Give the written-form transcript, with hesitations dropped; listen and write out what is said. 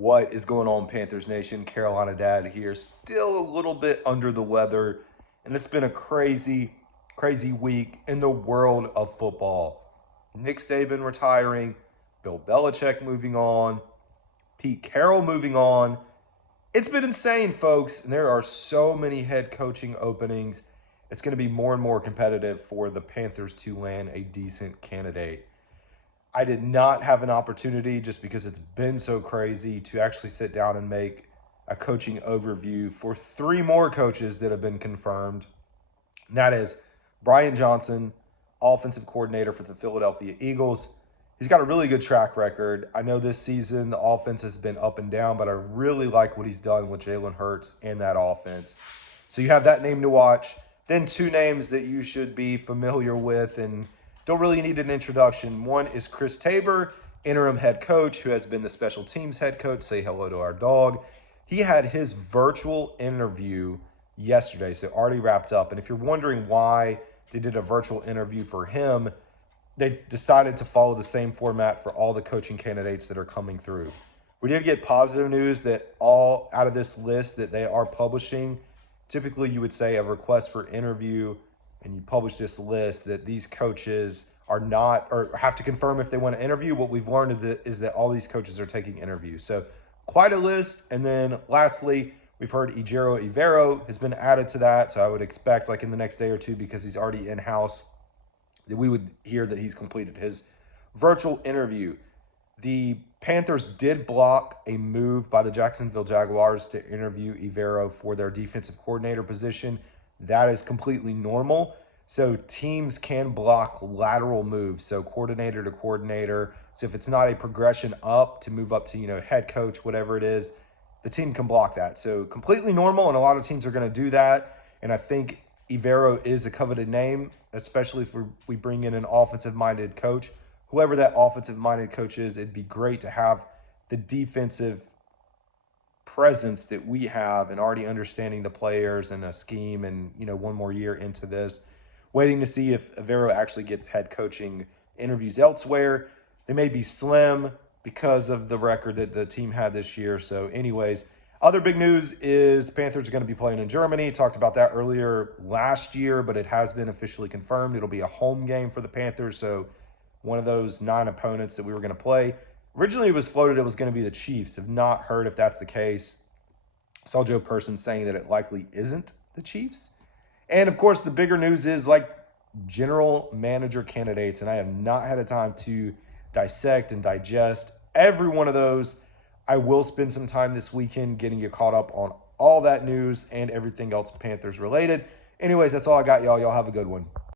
What is going on, Panthers Nation? Carolina Dad here. Still a little bit under the weather, and it's been a crazy, crazy week in the world of football. Nick Saban retiring, Bill Belichick moving on, Pete Carroll moving on. It's been insane, folks, and there are so many head coaching openings. It's going to be more and more competitive for the Panthers to land a decent candidate. I did not have an opportunity, just because it's been so crazy, to actually sit down and make a coaching overview for three more coaches that have been confirmed. And that is Brian Johnson, offensive coordinator for the Philadelphia Eagles. He's got a really good track record. I know this season the offense has been up and down, but I really like what he's done with Jalen Hurts and that offense. So you have that name to watch. Then two names that you should be familiar with and don't really need an introduction. One is Chris Tabor, interim head coach, who has been the special teams head coach. Say hello to our dog. He had his virtual interview yesterday, so already wrapped up. And if you're wondering why they did a virtual interview for him, they decided to follow the same format for all the coaching candidates that are coming through. We did get positive news that all out of this list that they are publishing, typically you would say a request for interview, and you publish this list, that these coaches are not, or have to confirm if they want to interview. What we've learned is that all these coaches are taking interviews. So quite a list. And then lastly, we've heard Ejiro Evero has been added to that. So I would expect, like in the next day or two, because he's already in-house, that we would hear that he's completed his virtual interview. The Panthers did block a move by the Jacksonville Jaguars to interview Evero for their defensive coordinator position. That is completely normal. So teams can block lateral moves, so coordinator to coordinator. So if it's not a progression up to move up to, head coach, whatever it is, the team can block that. So completely normal, and a lot of teams are going to do that. And I think Evero is a coveted name, especially if we bring in an offensive-minded coach. Whoever that offensive-minded coach is, it'd be great to have the defensive presence that we have, and already understanding the players and a scheme, and one more year into this, waiting to see if Evero actually gets head coaching interviews elsewhere. They may be slim because of the record that the team had this year. So anyways, other big news is Panthers are going to be playing in Germany. Talked about that earlier last year, but it has been officially confirmed. It'll be a home game for the Panthers, so one of those 9 opponents that we were going to play. Originally, it was floated it was going to be the Chiefs. Have not heard if that's the case. Saw Joe Person saying that it likely isn't the Chiefs. And, of course, the bigger news is, general manager candidates. And I have not had a time to dissect and digest every one of those. I will spend some time this weekend getting you caught up on all that news and everything else Panthers related. Anyways, that's all I got, y'all. Y'all have a good one.